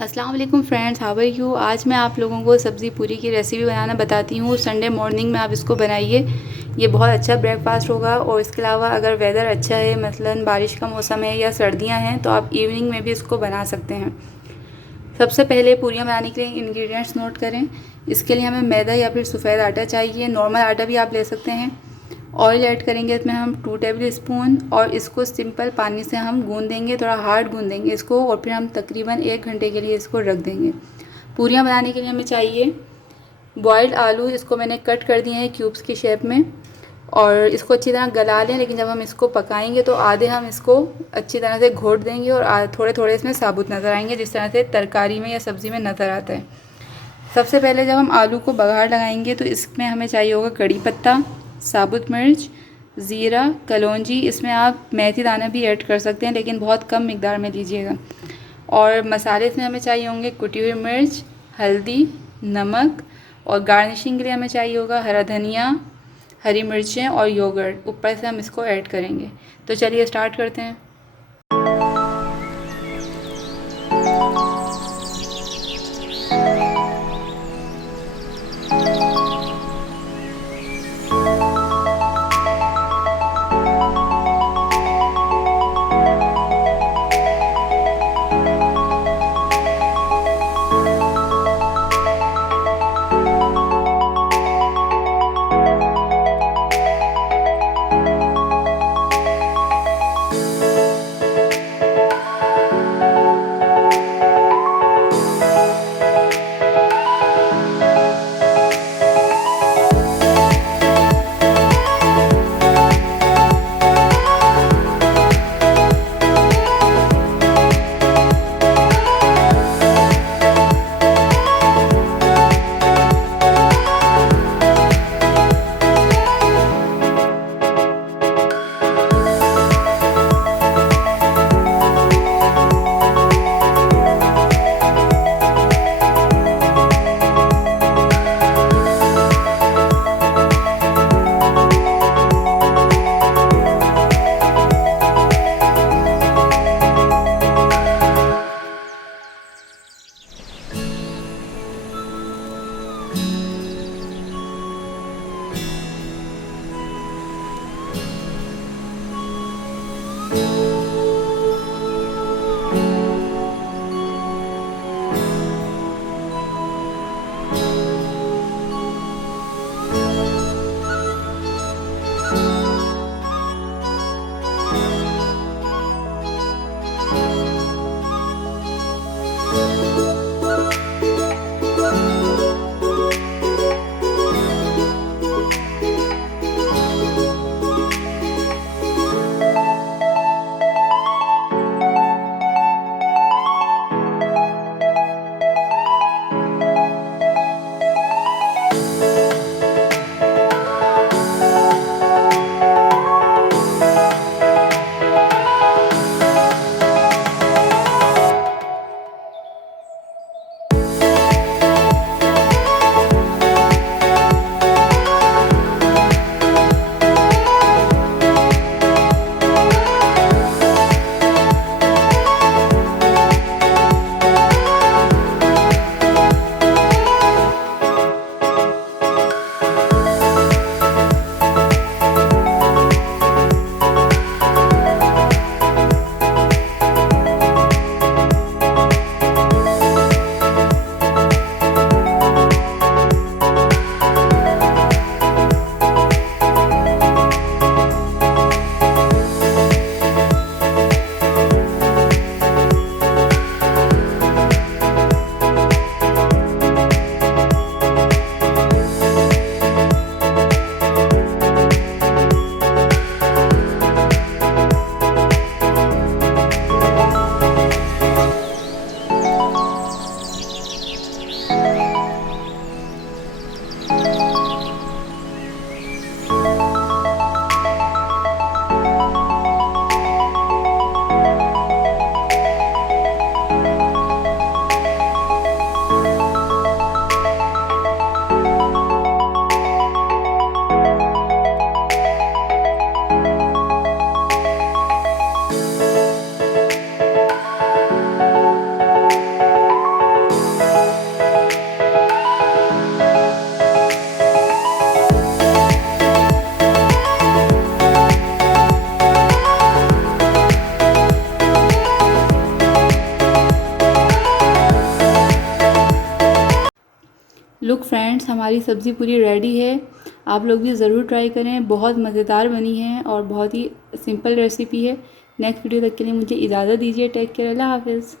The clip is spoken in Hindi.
अस्सलाम वालेकुम फ्रेंड्स, हाउ आर यू। आज मैं आप लोगों को सब्ज़ी पूरी की रेसिपी बनाना बताती हूँ। संडे मॉर्निंग में आप इसको बनाइए, ये बहुत अच्छा ब्रेकफास्ट होगा। और इसके अलावा अगर वेदर अच्छा है, मसलन बारिश का मौसम है या सर्दियाँ हैं, तो आप इवनिंग में भी इसको बना सकते हैं। सबसे पहले पूरियाँ बनाने के लिए इंग्रेडिएंट्स नोट करें। इसके लिए हमें मैदा या फिर सफ़ेद आटा चाहिए, नॉर्मल आटा भी आप ले सकते हैं। ऑयल ऐड करेंगे इसमें हम 2 टेबल स्पून, और इसको सिंपल पानी से हम गूंद देंगे, थोड़ा हार्ड गूंद देंगे इसको, और फिर हम तकरीबन 1 घंटे के लिए इसको रख देंगे। पूरियाँ बनाने के लिए हमें चाहिए बॉयल्ड आलू, इसको मैंने कट कर दिए हैं क्यूब्स की शेप में, और इसको अच्छी तरह गला लें। लेकिन जब हम इसको पकाएंगे तो आधे हम इसको अच्छी तरह से घोट देंगे और थोड़े थोड़े इसमें साबुत नज़र आएंगे, जिस तरह से तरकारी में या सब्ज़ी में नज़र आता है। सबसे पहले जब हम आलू को बघार लगाएंगे तो इसमें हमें चाहिए होगा कड़ी पत्ता, साबुत मिर्च, ज़ीरा, कलौंजी। इसमें आप मेथी दाना भी ऐड कर सकते हैं, लेकिन बहुत कम मिकदार में लीजिएगा। और मसाले इसमें हमें चाहिए होंगे कुटी हुई मिर्च, हल्दी, नमक, और गार्निशिंग के लिए हमें चाहिए होगा हरा धनिया, हरी मिर्चें और योगर्ट। ऊपर से हम इसको ऐड करेंगे। तो चलिए स्टार्ट करते हैं। लुक फ्रेंड्स, हमारी सब्ज़ी पूरी रेडी है। आप लोग भी ज़रूर ट्राई करें, बहुत मज़ेदार बनी है और बहुत ही सिंपल रेसिपी है। नेक्स्ट वीडियो तक के लिए मुझे इजाज़त दीजिए। टेक केयर, अल्लाह हाफ़िज़।